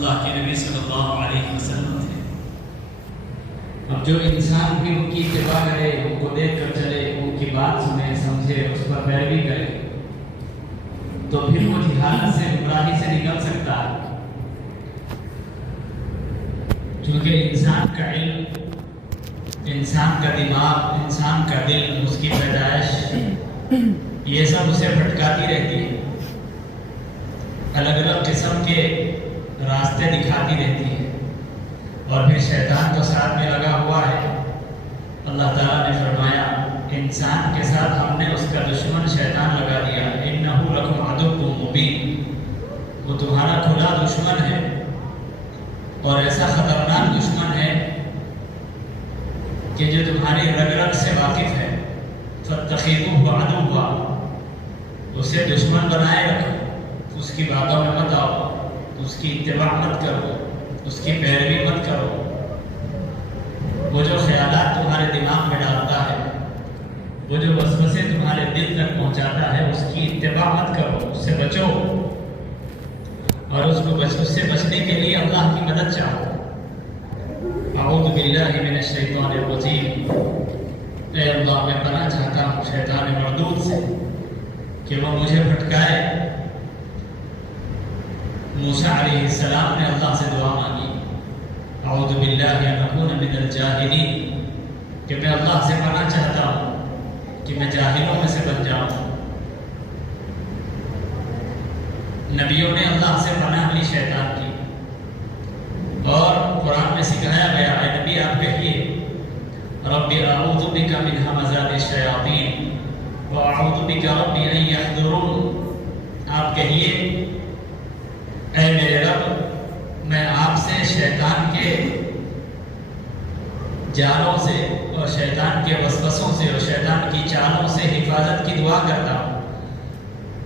اللہ کے نبی صلی اللہ علیہ وسلم تھے۔ اب جو انسان بھی ان کی اتباع کرے، ان کو دیکھ کر چلے، ان کی بات سنے سمجھے، اس پر پیروی کرے، تو پھر وہ جہالت سے، گمراہی سے نکل سکتا ہے۔ چونکہ انسان کا علم، انسان کا دماغ، انسان کا دل، اس کی پیدائش، یہ سب اسے بھٹکاتی رہتی ہے، الگ الگ قسم کے راستے دکھاتی رہتی ہے، اور پھر شیطان تو ساتھ میں لگا ہوا ہے۔ اللہ تعالیٰ نے فرمایا انسان کے ساتھ ہم نے اس کا دشمن شیطان لگا دیا، اِنَّهُ لَكُمْ عَدُوٌّ مُّبِينٌ، وہ تمہارا کھلا دشمن ہے، اور ایسا خطرناک دشمن ہے کہ جو تمہاری رگ رگ سے واقف ہے۔ فَاتَّخِذُوهُ عَدُوًّا، اسے دشمن بنائے رکھو، اس کی باتوں میں مت آؤ، اس کی اتباع مت کرو، اس کی پیروی مت کرو۔ وہ جو خیالات تمہارے دماغ میں ڈالتا ہے، وہ جو وسوسے تمہارے دل تک پہنچاتا ہے، اس کی اتباع مت کرو، اس سے بچو، اور اس سے بچنے کے لیے اللہ کی مدد چاہو۔ اعوذ باللہ من الشیطان الرجیم، اے اللہ میں پناہ چاہتا ہوں شیطان مردود سے کہ وہ مجھے بھٹکائے۔ موسیٰ علیہ السلام نے اللہ سے دعا مانگی، اعوذ باللہ ان اکون من الجاہلین، کہ میں اللہ سے پناہ چاہتا ہوں کہ میں جاہلوں میں سے بن جاؤں۔ نبیوں نے اللہ سے پناہ لی شیطان کی، اور قرآن میں سکھایا گیا، اے نبی آپ کہیے رب اعوذ بک من ہمزات الشیاطین واعوذ بک رب ان یحضرون، آپ کہیے اے میرے رب میں آپ سے شیطان کے جالوں سے اور شیطان کے وسوسوں سے اور شیطان کی چالوں سے حفاظت کی دعا کرتا ہوں۔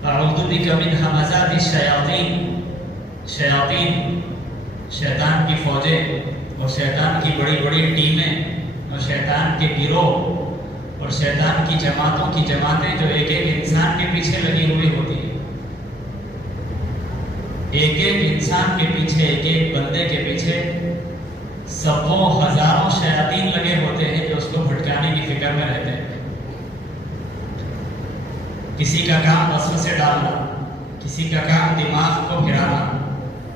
اعوذ بک من ہمزات الشیاطین، شیاطین شیطان کی فوجیں اور شیطان کی بڑی بڑی ٹیمیں اور شیطان کے گروہ اور شیطان کی جماعتوں کی جماعتیں جو ایک ایک انسان کے پیچھے لگی ہوئی ہوتی ہیں، ایک ایک انسان کے پیچھے، ایک ایک بندے کے پیچھے سبوں ہزاروں شیاطین لگے ہوتے ہیں جو اس کو بھٹکانے کی فکر میں رہتے ہیں۔ کسی کا کام وسوسے ڈالنا، کسی کا کام دماغ کو پھرانا،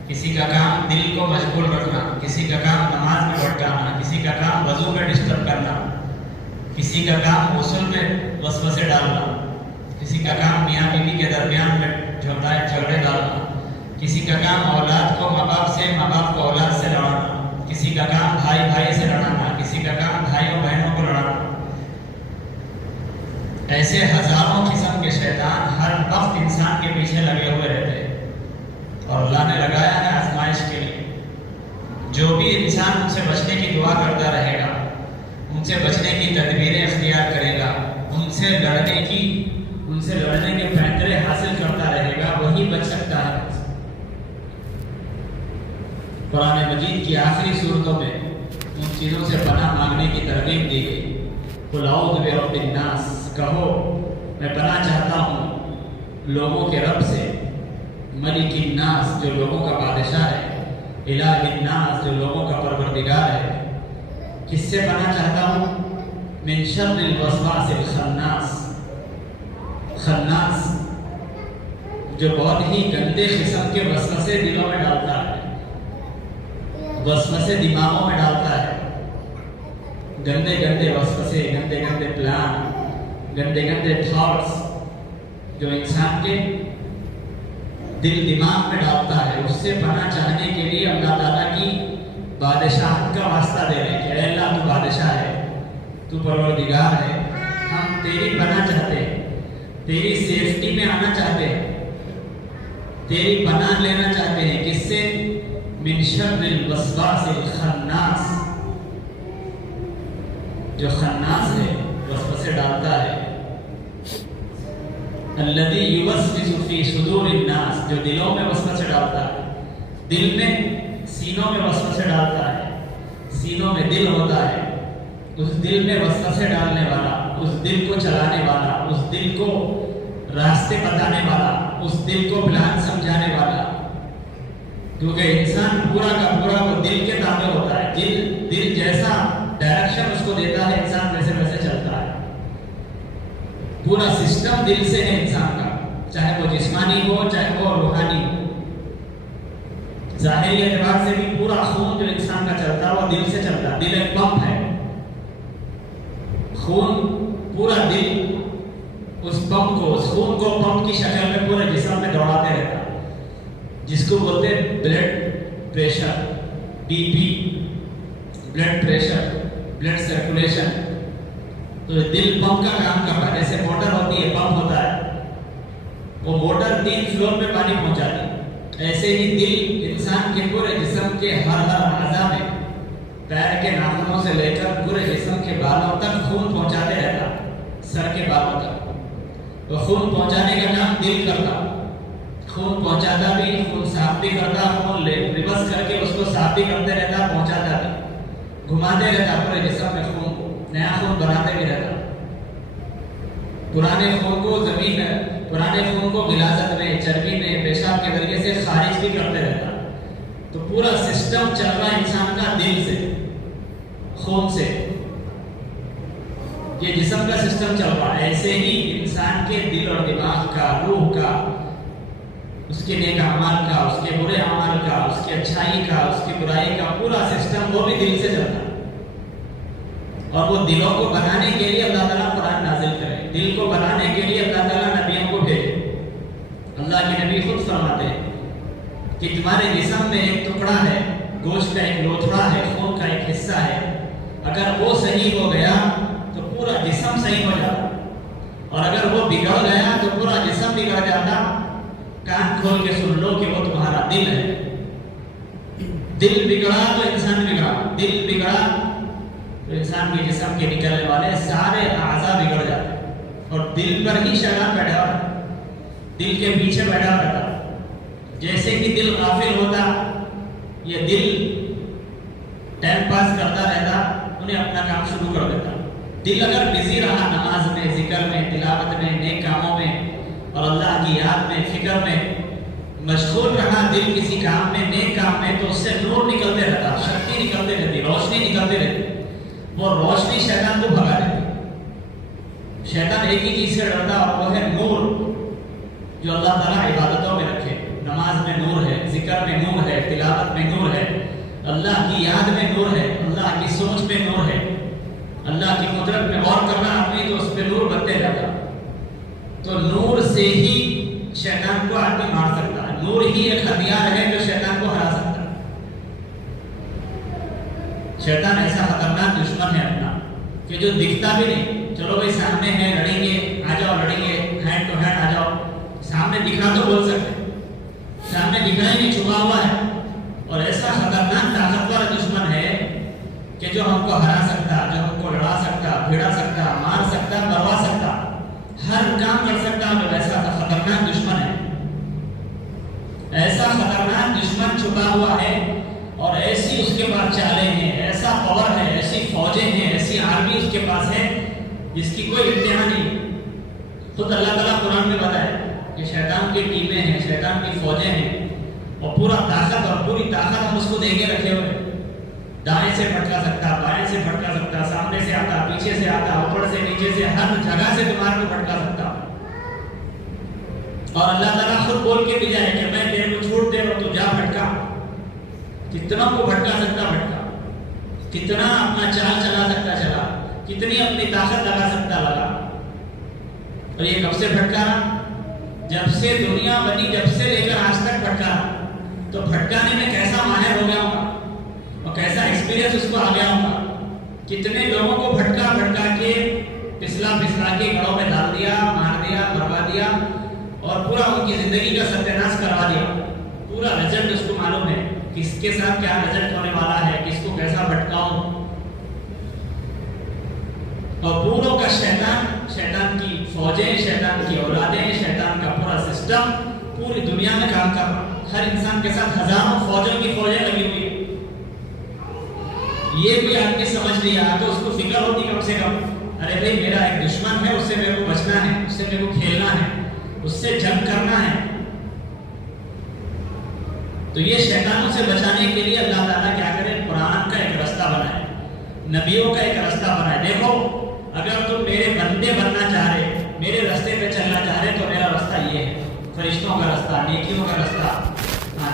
کسی کا کام دل کو مشغول رکھنا، کسی کا کام نماز میں بھٹکانا، کسی کا کام وضو میں ڈسٹرب کرنا، کسی کا کام غسل میں وسوسے ڈالنا، کسی کا کام میاں بیوی کے درمیان میں جھگڑے ڈالنا، کسی کا کام اولاد کو ماں باپ سے، ماں باپ کو اولاد سے لڑانا، کسی کا کام بھائی بھائی سے لڑانا، کسی کا کام بھائیوں بہنوں کو لڑانا۔ ایسے ہزاروں قسم کے شیطان ہر وقت انسان کے پیچھے لگے ہوئے رہتے ہیں، اور اللہ نے لگایا ہے آزمائش کے لیے۔ جو بھی انسان ان سے بچنے کی دعا کرتا رہے گا، ان سے بچنے کی تدبیریں اختیار کرے گا، ان سے لڑنے کے فیصلے حاصل کرتا رہے گا، وہی بچ سکتا ہے۔ قرآن مجید کی آخری صورتوں میں ان چیزوں سے پناہ مانگنے کی ترغیب دی گئی۔ قل اعوذ برب الناس، کہو میں پناہ چاہتا ہوں لوگوں کے رب سے، ملک الناس جو لوگوں کا بادشاہ ہے، الہ الناس جو لوگوں کا پروردگار ہے۔ کس سے پناہ چاہتا ہوں؟ من شر الوسواس الخناس، خناس جو بہت ہی گندے قسم کے وسوسے دلوں میں ڈالتا ہے، وسوسے دماغوں میں ڈالتا ہے، گندے گندے وسوسے، گندے گندے پلان، گندے گندے تھاٹس جو انسان کے دل دماغ میں ڈالتا ہے۔ اس سے پناہ چاہنے کے لیے اللہ تعالیٰ کی بادشاہت کا واسطہ دے رہے کہ اے اللہ تو بادشاہ ہے، تو پروردگار ہے، ہم تیری پناہ چاہتے ہیں، تیری سیفٹی میں آنا چاہتے ہیں، تیری پناہ لینا چاہتے ہیں۔ کس سے؟ من شر الوسواس الخناس، جو خناس ہے، وسوسے ڈالتا ہے۔ الذی یوسوس فی صدور الناس، جو دلوں میں وسوسے ڈالتا ہے، دل میں، سینوں میں وسوسے ڈالتا ہے۔ سینوں میں دل ہوتا ہے، اس دل میں وسوسے ڈالنے والا، اس دل کو چلانے والا، اس دل کو راستے بتانے والا، اس دل کو پلان سمجھانے والا کیونکہ انسان پورا کا پورا وہ دل کے تابع ہوتا ہے. دل جیسا ڈائریکشن اس کو دیتا ہے انسان ویسے ویسے چلتا ہے. پورا سسٹم دل سے ہے انسان کا، چاہے وہ جسمانی ہو چاہے وہ روحانی ہو. ظاہری اعتبار سے بھی پورا خون جو انسان کا چلتا ہے وہ دل سے چلتا ہے. دل ایک پمپ ہے. خون پورا دل اس خون کو پمپ کی شکل میں پورے جسم میں دوڑاتے رہتا ہے، جس کو بولتے ہیں blood pressure, B P, blood pressure, blood circulation. تو دل پمپ کا کام کرتا ہے. جیسے موٹر ہوتی ہے، پمپ ہوتا ہے، وہ موٹر 3 فلور میں پانی پہنچاتی ہے. ایسے ہی دل انسان کے پورے جسم کے ہر اعضاء میں، پیر کے ناخنوں سے لے کر پورے جسم کے بالوں تک خون پہنچاتے رہتا، سر کے بالوں تک. وہ خون پہنچانے کا کام دل کرتا. خون پہنچاتا بھی، خون صاف بھی کرتا، خون ریورس کر کے اس کو صاف بھی کرتے رہتا، پہنچاتا بھی، گھماتے رہتا پورے جسم میں خون کو، نیا خون بناتے بھی رہتا. پرانے خون کو غلاظت میں، چربی میں، پیشاب کے ذریعے سے خارج بھی کرتے رہتا. تو پورا سسٹم چل رہا ہے انسان کا دل سے، خون سے. یہ جسم کا سسٹم چل رہا ہے. ایسے ہی انسان کے دل اور دماغ کا، روح کا، اس کے نیک اعمال کا، اس کے برے اعمال کا، اس کی اچھائی کا، اس کی برائی کا پورا سسٹم وہ بھی دل سے چلتا ہے. اور وہ دلوں کو بنانے کے لیے اللہ تعالیٰ قرآن نازل کرے. دل کو بنانے کے لیے اللہ تعالیٰ نبیوں کو بھیجے. اللہ کے نبی خود فرماتے ہیں کہ تمہارے جسم میں ایک ٹکڑا ہے، گوشت کا ایک لوتھڑا ہے، خون کا ایک حصہ ہے. اگر وہ صحیح ہو گیا تو پورا جسم صحیح ہو جاتا، اور اگر وہ بگڑ گیا تو پورا جسم بگڑ جاتا. کان کھول کے سن لو کہ وہ تمہارا دل ہے. دل بگڑا تو انسان بگڑا، دل بگڑا تو انسان کے جسم کے نکلنے والے سارے اعضاء بگڑ جاتے. اور دل پر ہی شیطان بیٹھا ہوا ہے، دل کے پیچھے بیٹھا رہتا. جیسے کہ دل غافل ہوتا، یہ دل ٹائم پاس کرتا رہتا، انہیں اپنا کام شروع کر دیتا. دل اگر بزی رہا نماز میں، ذکر میں، تلاوت میں، نیک کاموں میں اور اللہ کی یاد میں، فکر میں مشغول رہا دل کسی کام میں، نیک کام میں، تو اس سے نور نکلتے رہتا، شکتی نکلتے رہتی، روشنی نکلتے رہتی. وہ روشنی شیطان کو بھگا دیتی. شیطان ایک ہی چیز سے ڈرتا، اور وہ ہے نور جو اللہ تعالیٰ عبادتوں میں رکھے. نماز میں نور ہے، ذکر میں نور ہے، تلاوت میں نور ہے، اللہ کی یاد میں نور ہے، اللہ کی سوچ میں نور ہے، اللہ کی قدرت میں غور کرنا آدمی تو اس پہ نور بنتے رہتا. تو نور سے ہی شیطان کو آدمی مار سکتا ہے. نور ہی ایک ہتھیار ہے جو شیطان کو ہرا سکتا ہے. شیطان ایسا خطرناک دشمن ہے اپنا کہ جو دکھتا بھی نہیں. چلو بھائی سامنے ہے، لڑیں گے، آ جاؤ لڑیں گے، ہینڈ ٹو ہینڈ آ جاؤ. سامنے دکھا تو بول سکتے، سامنے دکھنا ہی نہیں، چھپا ہوا ہے. اور ایسا خطرناک طاقتور دشمن ہے کہ جو ہم کو ہرا سکتا، جو ہم کو لڑا سکتا، بھیڑا سکتا، مار سکتا، مروا سکتا، ہر کام کر سکتا. جو ایسا خطرناک دشمن ہے، ایسا خطرناک دشمن چھپا ہوا ہے. اور ایسی اس کے پاس چالیں ہیں، ایسا پاور ہے، ایسی فوجیں ہیں، ایسی آرمی اس کے پاس ہے جس کی کوئی انتہا نہیں. خود اللہ تعالیٰ قرآن میں بتائے کہ شیطان کی ٹیمیں ہیں، شیطان کی فوجیں ہیں، اور پورا طاقت اور پوری طاقت ہم اس کو دے کے رکھے ہوئے. دائیں سے پھٹکا سکتا، بائیں سے پھٹکا سکتا، سامنے سے آتا، پیچھے سے آتا، اوپر سے نیچے سے، ہر جگہ سے تمہارے کو پھٹکا سکتا. اور اللہ تعالیٰ خود بول کے بھی جائے کہ میں تیرے کو چھوڑ دے رہا ہوں، تو جا پھٹکا. کتنا کو بھٹکا سکتا بھٹکا، کتنا اپنا چال چلا سکتا چلا، کتنی اپنی طاقت لگا سکتا لگا. اور یہ کب سے بھٹکا رہا؟ جب سے دنیا بنی، جب سے لے کر آج تک بھٹکا. تو بھٹکانے میں کیسا ماہر ہو گیا ہوگا اور کیسا ایکسپیرینس اس کو آ گیا ہوگا. کتنے لوگوں کو بھٹکا بھٹکا کے، پسلا پسلا کے گڑوں میں ڈال دیا، مار دیا، مروا دیا، اور پورا ان کی زندگی کا ستیاناش کروا دیا. پورا رزلٹ اس کو معلوم ہے کس کے ساتھ کیا رزلٹ ہونے والا ہے، کس کو کیسا بھٹکاؤں. اور پوروں کا شیطان کی فوجیں، شیطان کی اولادیں، شیطان کا پورا سسٹم پوری دنیا میں کام کر رہا. ہر انسان کے ساتھ ہزاروں فوجوں کی فوجیں لگی ہوئی ہیں. یہ کوئی آدمی سمجھ لیا تو اس کو فکر ہوتی کم سے کم، ارے بھائی میرا ایک دشمن ہے، اس سے میرے کو بچنا ہے، اس سے میرے کو کھیلنا ہے، اس سے جنگ کرنا ہے. تو یہ شیطانوں سے بچانے کے لیے اللہ تعالیٰ کیا کرے؟ قرآن کا ایک راستہ بنائے، نبیوں کا ایک راستہ بنائے۔ دیکھو اگر تم میرے بندے بننا چاہ رہے، میرے راستے پہ چلنا چاہ رہے، تو میرا راستہ یہ ہے، فرشتوں کا راستہ، نیکیوں کا راستہ،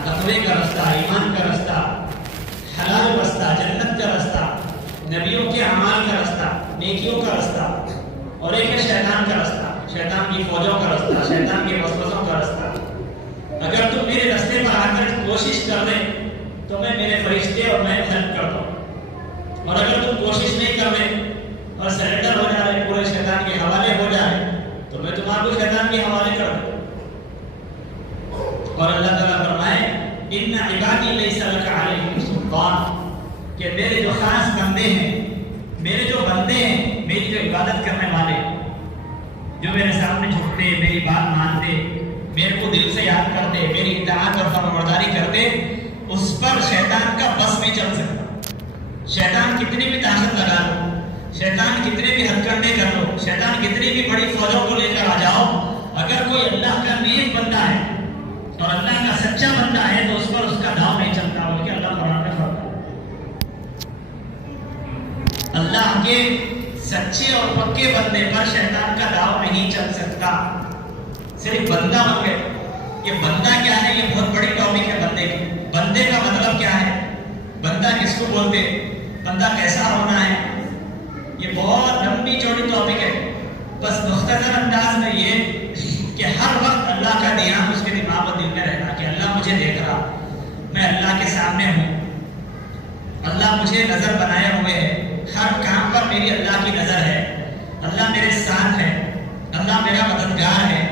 تقوی کا راستہ، ایمان کا راستہ، حلال راستہ، جنت کا راستہ، نبیوں کے اعمال کا راستہ، نیکیوں کا راستہ، اور ایک ہے شیطان کا راستہ، شیطان کی فوجوں کا راستہ، شیطان کے وسوسوں کا راستہ۔ اگر تم میرے راستے پر آ کر کوشش کر لیں تو میں میرے فرشتے اور میں ہیلپ کرتا ہوں، اور اگر تم کوشش نہیں کر لیں اور سرنڈر ہو جا رہے، پورے شیطان کے حوالے ہو جا رہے، تو میں تمہارے کو شیطان کے حوالے کر دوں۔ اور اللہ تعالیٰ فرمائے ان عبادی لیس لک علیہم سلطان، کہ میرے جو خاص بندے ہیں، میرے جو بندے ہیں، میری جو عبادت کرنے والے، جو میرے سامنے جھکتے، میری بات مانتے، میرے کو دل سے یاد کرتے، میری اطاعت اور فرمانبرداری کرتے، اس پر شیطان کا بس نہیں چل سکتا۔ شیطان کتنی بھی طاقت لگا لو، شیطان کتنے بھی ہتھ کنڈے کر لو، شیطان کتنی بھی بڑی فوجوں کو لے کر آ جاؤ، اگر کوئی اللہ کا نیک بندہ ہے اور اللہ کا سچا بندہ ہے تو اس پر اس کا داؤ نہیں چلتا، بلکہ اللہ قرآن میں فرماتا ہے اللہ کے سچے اور پکے بندے پر شیطان کا داؤ نہیں چل سکتا۔ صرف بندہ بن گئے۔ یہ بندہ کیا ہے؟ یہ بہت بڑی ٹاپک ہے بندے کی۔ بندے کا مطلب کیا ہے؟ بندہ کس کو بولتے؟ بندہ کیسا ہونا ہے؟ یہ بہت لمبی چوڑی ٹاپک ہے۔ بس مختصر انداز میں یہ کہ ہر وقت اللہ کا دھیان اس کے دماغ و دل میں رہنا کہ اللہ مجھے دیکھ رہا، میں اللہ کے سامنے ہوں، اللہ مجھے نظر بنائے ہوئے ہے، ہر کام پر میری اللہ کی نظر ہے، اللہ میرے ساتھ ہے، اللہ میرا مددگار ہے،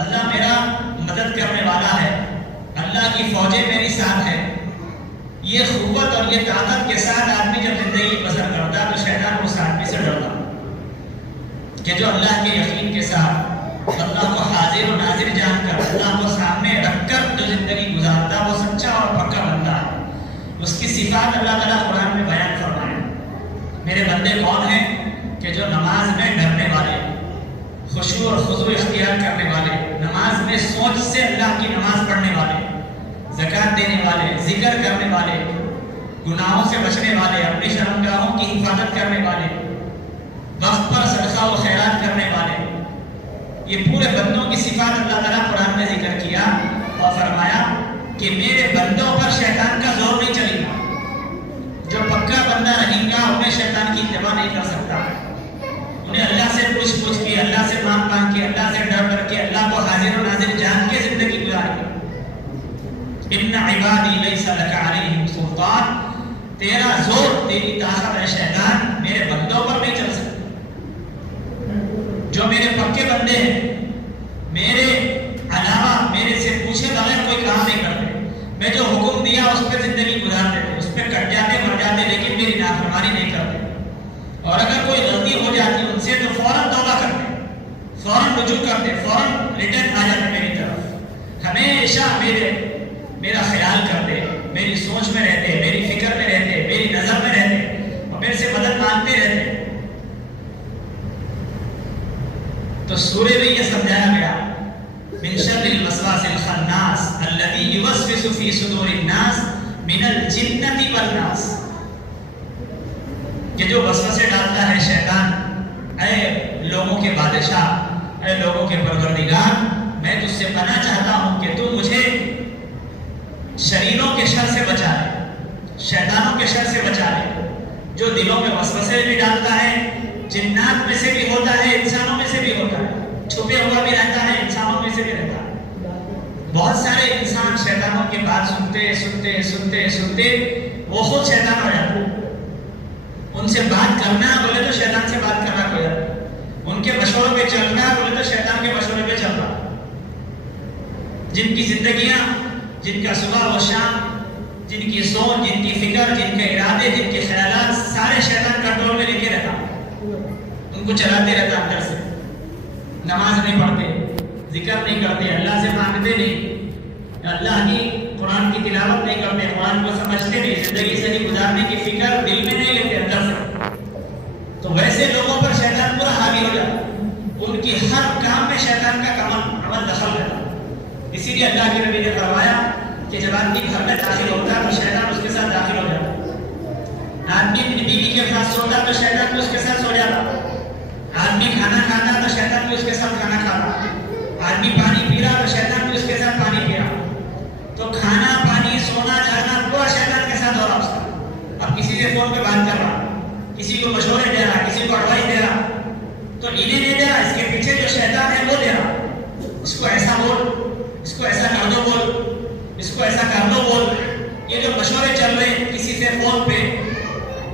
اللہ میرا مدد کرنے والا ہے، اللہ کی فوجیں میری ساتھ ہے۔ یہ قوت اور یہ طاقت کے ساتھ آدمی جب زندگی بسر کرتا تو شیطان اس آدمی سے ڈرتا کہ جو اللہ کے یقین کے ساتھ اللہ کو حاضر و ناظر جان کر اللہ کو سامنے رکھ کر جو زندگی گزارتا وہ سچا اور پکا بندہ ہے۔ اس کی صفات اللہ تعالیٰ قرآن میں بیان فرمائے۔ میرے بندے کون ہیں؟ کہ جو نماز میں ڈرنے والے، خشوع اور خضوع اختیار کرنے والے، نماز میں سوچ سے اللہ کی نماز پڑھنے والے، زکوٰۃ دینے والے، ذکر کرنے والے، گناہوں سے بچنے والے، اپنی شرمگاہوں کی حفاظت کرنے والے، وقت پر صدقہ و خیرات کرنے والے۔ یہ پورے بندوں کی صفات اللہ تعالیٰ قرآن میں ذکر کیا اور فرمایا کہ میرے بندوں پر شیطان کا زور نہیں چلے گا۔ جو پکا بندہ رہے گا انہیں شیطان کی اتباع نہیں کر سکتا، انہیں اللہ سے پوچھ کے، اللہ سے مانگ کے، اللہ سے ڈر کے، اللہ کو حاضر و ناظر جان کے زندگی گزارے۔ ان عبادی لیس لک علیہم سلطان، تیرا زور، تیری طاقت ہے شیطان میرے بندوں پر نہیں چل سکتا۔ جو میرے پکے بندے ہیں، میرے علاوہ میرے سے پوچھے بغیر کوئی کام نہیں کرتے، میں جو حکم دیا اس پہ زندگی گزارتے تھے، اس پہ کٹ جاتے مر جاتے، لیکن میری نافرمانی نہیں کرتے، اور اگر کوئی غلطی ہو جاتی ان سے تو فوراً توبہ کرتے، فوراً رجوع کرتے، فوراً ریٹرن آ جاتے میری طرف، ہمیشہ میرا خیال کرتے، میری سوچ میں رہتے، میری فکر میں رہتے، میری نظر میں رہتے، اور میرے سے مدد مانگتے رہتے۔ تو سورہ میں یہ سمجھایا گیا من شر الوسواس الخناس الذي يوسوس في صدور الناس من الجنة والناس، کہ جو وسوسے ڈالتا ہے شیطان، اے لوگوں کے بادشاہ، اے لوگوں کے پروردگار، میں تجھ سے پناہ چاہتا ہوں کہ تو مجھے شریروں کے شر سے بچا لے، شیطانوں کے شر سے بچا لے، جو دلوں میں وسوسے بھی ڈالتا ہے، جنات میں سے بھی ہوتا ہے، انسانوں میں سے بھی ہوتا ہے، چھپے ہوا بھی رہتا ہے، انسانوں میں سے بھی رہتا ہے۔ بہت سارے انسان شیطانوں کی بات سنتے وہ خود شیطان ہو جاتے، ان سے بات کرنا بولے تو شیطان سے بات کرنا پڑے، ان کے مشوروں پہ چلنا بولے تو شیطان کے مشورے پہ چل رہا۔ جن کی زندگیاں، جن کا صبح و شام، جن کی سوچ، جن کی فکر، جن کے ارادے، جن کے خیالات سارے شیطان کنٹرول میں لے کے رہتا، ان کو چلاتے رہتا اندر سے۔ نماز نہیں پڑھتے، ذکر نہیں کرتے، اللہ سے مانگتے نہیں، اللہ کی قرآن کی تلاوت نہیں کرتے، قرآن کو سمجھتے نہیں، زندگی صحیح گزارنے کی فکر دل میں نہیں لیتے اندر سے، تو ویسے لوگوں پر شیطان پورا حاوی ہو جاتا، ان کی ہر کام میں شیطان کا عمل دخل رہتا۔ اسی لیے اللہ کے نبی نے فرمایا کہ جب آدمی گھر میں داخل ہوتا ہے تو شیطان اس کے ساتھ داخل ہو جاتا، آدمی اپنی بیوی کے ساتھ سوتا تو شیطان بھی اس کے ساتھ سو جاتا، آدمی کھانا کھاتا تو شیطان بھی اس کے ساتھ کھانا کھاتا، آدمی پانی پی رہا تو شیطان بھی اس کے ساتھ پانی پی رہا۔ تو کھانا پانی سونا جاگنا پورا شیطان کے ساتھ ہو رہا اس کا۔ اب کسی سے فون پہ بات کر رہا، کسی کو مشورے دے رہا، کسی کو ایڈوائس دے رہا، تو انہیں نہیں دے رہا، اس کے پیچھے جو شیطان ہے وہ دے رہا، اس کو ایسا بول، اس کو ایسا کر دو بول، اس کو ایسا کر دو بول۔ یہ جو مشورے چل رہے ہیں کسی سے فون پہ،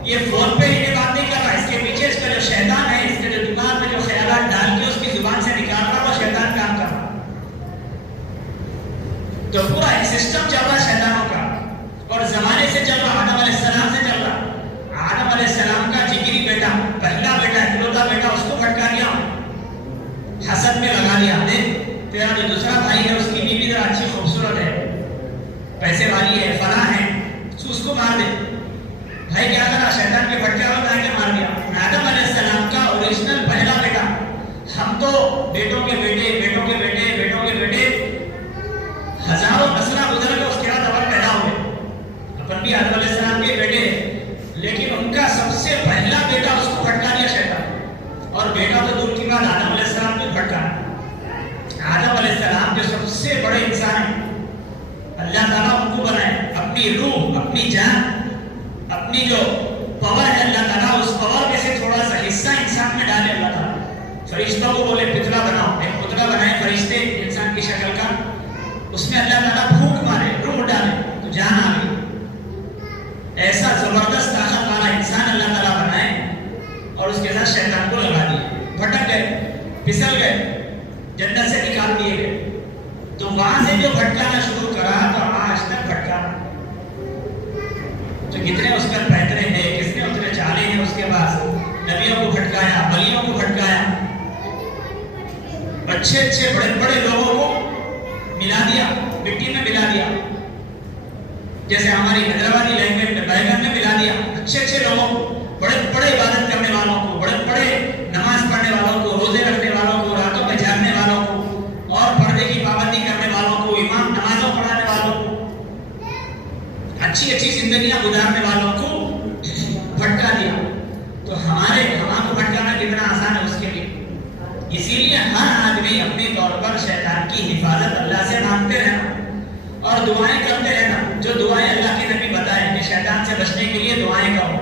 یہ فون پہ انہیں بات نہیں کر رہا، اس کے پیچھے اس کا جو شیطان ہے، اس کے جو دماغ میں جو خیالات ڈال کے اس کی زبان سے نکال رہا وہ شیطان کام کر رہا۔ تو پورا ایک سسٹم چل رہا شیطانوں کا، اور زمانے سے چل رہا، آدم علیہ السلام سے چل رہا۔ آدم علیہ السلام کا جگری بیٹا، پہلا بیٹا، اکلوتا بیٹا، اس کو بھٹکا دیا، حسد میں لگا دیا۔ دیکھ تیرا جو دوسرا بھائی ہے اس کی بیوی ذرا اچھی خوبصورت ہے، پیسے والی ہے، فلاں ہے، تو اس کو مار دے۔ بھائی کیا کرا؟ شیطان کے بھٹکے والا کے مار دیا۔ آدم علیہ السلام کا اوریجنل پہلا بیٹا، ہم تو بیٹوں کے بیٹے، بیٹوں کے بیٹے، بیٹوں کے بیٹے، ہزاروں نسلیں گزر کے اس کے بعد اور پیدا ہوئے، اپن بھی آدم علیہ السلام کے بیٹے ہیں، لیکن ان کا سب سے پہلا بیٹا اس کو بھٹکا دیا شیطان، اور بیٹا تو دور کی بات آدم علیہ السلام کو بھٹکا۔ آدم علیہ السلام جو سب سے بڑے انسان ہیں، اللہ تعالیٰ ان کو بنائے، اپنی روح، اپنی جان، اپنی جو پاور ہے اللہ تعالیٰ اس پاور میں سے تھوڑا سا حصہ انسان میں ڈالے اللہ تعالیٰ۔ فرشتوں کو بولے پتلا بناؤ، ایک پتلا بنائے فرشتے انسان کی شکل کا، اس میں اللہ تعالیٰ پھونک مارے، روح ڈالے تو جان آ گئی۔ ایسا زبردست طاقت والا انسان اللہ تعالیٰ بنائے اور اس کے ساتھ شیطان کو لگا دیے، بھٹک گئے، پھسل گئے، جنت سے نکال دیے گئے۔ تو وہاں سے جو بھٹکانا شروع کرا تو آج تک بھٹکا، تو کتنے اس پر پیترے ہیں، کتنے اتنے چالے ہیں، اس کے بعد نبیوں کو بھٹکایا، ولیوں کو بھٹکایا، اچھے اچھے بڑے بڑے لوگوں کو ملا دیا، مٹی میں ملا دیا، جیسے ہماری حیدرآبادی لینگویج میں بیگن میں ملا دیا، اچھے اچھے لوگوں کو، بڑے بڑے عبادت کرنے والوں کو، بڑے بڑے نماز پڑھنے والوں کو، روزے رکھنے والوں کو، راتوں میں جاگنے والوں کو، اور پردے کی پابندی کرنے والوں کو، امام نمازوں پڑھانے والوں کو، اچھی اچھی زندگیاں گزارنے والوں کو بھٹکا دیا۔ تو ہمارے کو بھٹکانا کتنا آسان ہے اس کے لیے۔ اسی لیے ہر آدمی اپنے طور پر شیطان کی حفاظت اللہ سے مانگتے رہنا اور دعائیں کرتے رہنا، جو دعائیں اللہ کے نبی بتائیں کہ شیطان سے بچنے کے لیے دعائیں کرو،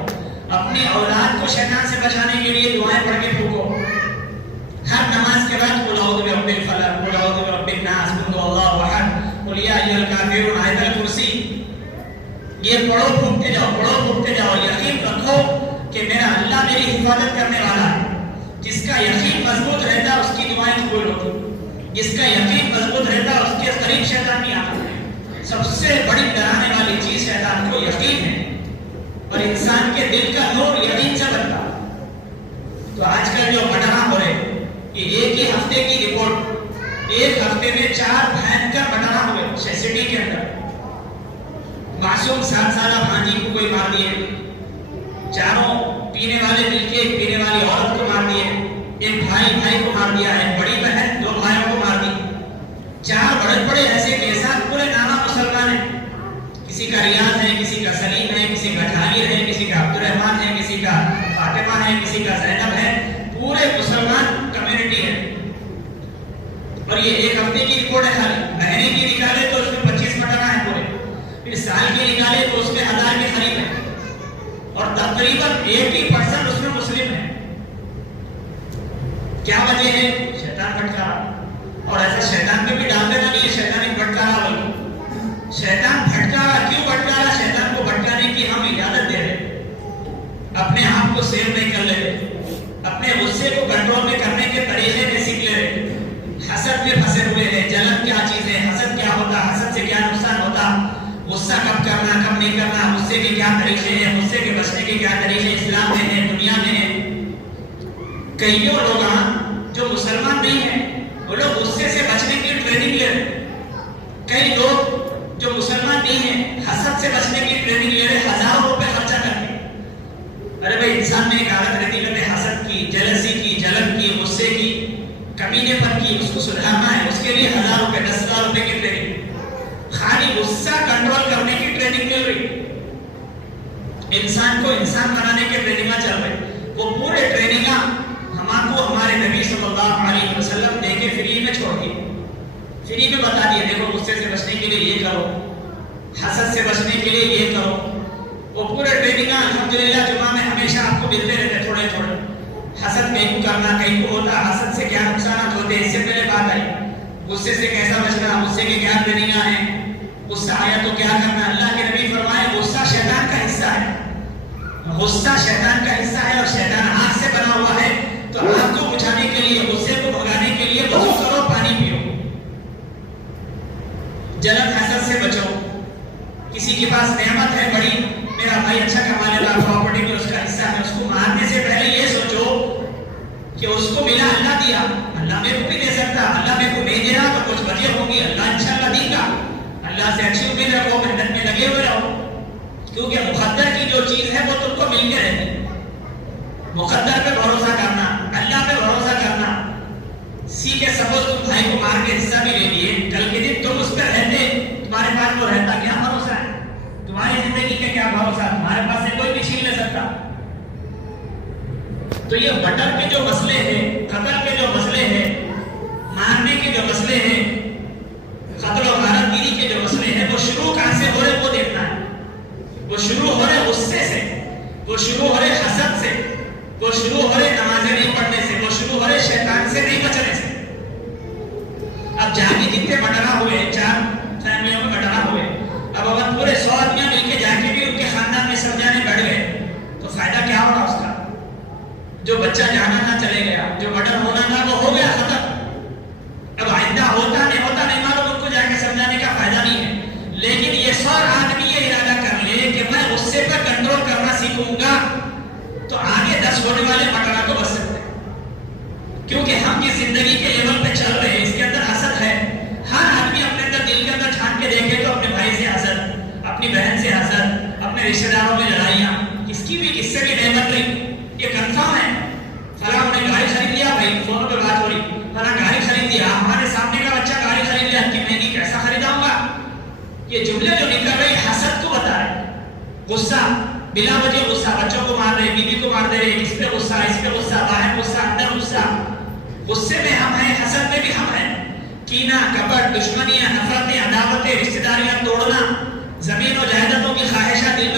اپنی اولاد کو شیطان سے بچانے کے لیے دعائیں پڑھ کے پھونکو۔ ہر نماز کے بعد قل اعوذ برب الفلق، قل اعوذ برب الناس، قل هو الله احد، قل یا ایھا الکافرون، آیت الکرسی، یہ پڑھو، پھونکتے جاؤ، پڑھو پھونکتے جاؤ۔ یقین رکھو کہ میرا اللہ میری حفاظت کرنے والا ہے۔ جس کا یقین مضبوط رہتا اس کی دعائیں قبول ہوتی، جس کا یقین مضبوط رہتا اس کے قریب شیطان نہیں آتا۔ سب سے بڑی ڈرانے والی چیز شیطان کو یقین ہے، اور انسان کے دل کا نور یقین سے بنتا۔ تو آج کل جو مٹرا ہو رہے کہ ایک ہی ہفتے کی رپورٹ، ایک ہفتے میں 4 بھینکر مٹرا ہوئے سٹی کے اندر، معصوم 7 سالہ بھانجی کو کوئی مار دیے، چاروں پینے والے مل کے ایک پینے والی عورت کو مار دیے، ایک بھائی کو مار دیا، ایک بڑی بہن 2 بھائیوں کو مار دی۔ 4 بڑے بڑے ایسے کیسات، پورے نامہ مسلمان ہیں، کسی کا ریاض ہے، کسی کا سلیم ہے، کسی کا جہانگیر ہے، کسی کا عبد الرحمان ہے، کسی کا فاطمہ ہے، کسی کا زینب ہے، پورے مسلمان کمیونٹی ہے۔ اور یہ ایک ہفتے کی رپورٹ ہے، خالی مہینے کی نکالے تو اس میں 25 مٹرا ہے پورے، پھر سال کی نکالے تو اس میں 1000 کے قریب ہے، اور تقریباً 80% اس میں مسلم ہے۔ کیا وجہ ہے؟ شیطان بھٹکا رہا، اور ایسا شیطان پہ بھی ڈال دینا نہیں ہے شیطان ہی بھٹکا رہا، بلکہ شیطان بھٹکا رہا، کیوں بھٹکا رہا؟ شیطان کو بھٹکانے کی ہم اجازت دے رہے، اپنے آپ کو سیو نہیں کر لے رہے، اپنے غصے کو کنٹرول میں کرنے کے طریقے نہیں سیکھ لے رہے، حسد میں پھنسے ہوئے ہیں۔ جلن کیا چیز ہے، حسد کیا ہوتا، حسد سے کیا نقصان ہوتا، غصہ کب کرنا کب نہیں کرنا، غصے کے کیا طریقے ہیں، غصے کے بچنے کے کیا طریقے اسلام میں ہیں، دنیا میں ہیں۔ کئیوں لوگ جو مسلمان نہیں ہیں وہ لوگ غصے سے بچنے کی ٹریننگ لے رہے، کئی لوگ جو مسلمان نہیں ہیں حسد سے بچنے کی ٹریننگ لے رہے، ہزاروں روپے خرچہ کر کے۔ ارے بھائی انسان میں ایک عادت رہتی ہے حسد کی، جلسی کی، جلن کی، غصے کی، کمینے پر کی، اس کو سدھارنا ہے، اس کے لیے 1000 روپے 10,000 روپے کی ٹریننگ۔ خالی غصہ انسان کو انسان بنانے کے ٹریننگاں چل رہے، وہ پورے ٹریننگاں ہمارے نبی صلی اللہ علیہ وسلم دے کے فری میں چھوڑ دیے، فری میں بتا دیے دیکھو غصے سے بچنے کے لیے یہ کرو، حسد سے بچنے کے لیے یہ کرو۔ وہ پورے ٹریننگاں الحمدللہ جمعہ میں ہمیشہ آپ کو ملتے رہتے تھوڑے تھوڑے۔ حسد کہیں کو کرنا، کہیں کو ہوتا، حسد سے کیا نقصانات ہوتے، اس سے پہلے بات آئی۔ غصے سے کیسا بچنا، غصے کے کیا ٹریننگاں ہیں، غصہ آیا تو کیا کرنا۔ اللہ کے نبی فرمائے غصہ شیطان کا حصہ ہے، غصہ شیطان کا حصہ ہے، اور شیطان آگ سے بنا ہوا ہے، تو آگ کو بجھانے کے لیے، غصے کو بھگانے کے لیے وضو کرو، پانی پیو، جلن حسد سے بچو۔ کسی کے پاس نعمت ہے بڑی، میرا بھائی اچھا کما لے گا، پراپرٹی میں اس کا حصہ ہے، اس کو مارنے سے پہلے یہ سوچو کہ اس کو ملا، اللہ دیا، اللہ میرے کو بھی دے سکتا، اللہ میرے کو نہیں دے رہا تو کچھ وجہ ہوگی، اللہ انشاءاللہ دے گا۔ اللہ سے اچھی امید رکھو، محنت میں لگے ہوئے رہو، کیونکہ مقدر کی جو چیز ہے وہ تم کو مل کے رہتی۔ مقدر پہ بھروسہ کرنا، اللہ پہ بھروسہ کرنا۔ سیکھے سپوز تم بھائی کو مار کے حصہ بھی لے لیے، کل کے دن تم اس پہ رہتے، تمہارے پاس وہ رہتا، کیا بھروسہ ہے تمہاری زندگی کا، کیا بھروسہ، تمہارے پاس سے کوئی بھی چھین لے سکتا۔ تو یہ مٹر کے جو مسئلے ہیں، قتل کے جو مسئلے ہیں، مارنے کے جو مسئلے ہیں، قتل و غارت گیری کے جو مسئلے ہیں، وہ شروع کہاں سے ہو رہے وہ دیکھنا ہے۔ وہ شروع ہو رہے غصے سے، وہ شروع ہو رہے حسد سے، وہ شروع ہو رہے نمازیں نہیں پڑھنے سے، وہ شروع ہو رہے شیطان سے نہیں بچنے سے۔ اب جا کے جتنے بٹرا ہوئے، 4 فیملیوں میں بٹرا ہوئے، اب اگر پورے 100 آدمیاں مل کے جا کے بھی ان کے خاندان میں سمجھانے بیٹھ گئے تو فائدہ کیا ہوگا اس کا؟ جو بچہ جانا تھا چلے گیا، جو مٹر ہونا تھا وہ ہو گیا، ختم۔ اب آئندہ ہوتا نہیں معلوم، ان کو جا کے سمجھانے کا فائدہ نہیں ہے۔ لیکن یہ 100 آدمی یہ ارادہ کر لے کہ میں غصے پر کنٹرول کرنا سیکھوں گا تو آگے 10 ہونے والے مٹرا تو بچ سکتے ہیں، کیونکہ ہم کی زندگی کے لیول پہ چل رہے ہیں، اس کے اندر حسد ہے۔ ہر آدمی اپنے اندر دل کے اندر جھانک کے دیکھے تو اپنے بھائی سے حسد، اپنی بہن سے حسد، اپنے رشتہ داروں میں لڑائیاں، کس کی بھی کس سے بھی نعمت نہیں، یہ کنفرم ہے۔ فلاں نے گاڑی خرید لیا، بھائی فون پہ بات ہو رہی، فلاں گاڑی خرید لیا، ہمارے سامنے کا بچہ گاڑی خرید لیا، اتنی مہنگی کیسا خریداؤں گا۔ یہ جملے جو نکل رہے حسد کو بتا رہے، غصہ بلا وجہ غصہ، بچوں کو مار رہے، بیوی کو مار دے رہے، اس پہ غصہ، اس پہ غصہ، باہر غصہ، اندر غصہ۔ غصے میں ہم ہیں، حسد میں بھی ہم ہیں۔ کینہ، کپٹ، دشمنیاں، نفرتیں، عداوتیں، رشتہ داریاں توڑنا، زمین و جائیدادوں کی خواہشات دل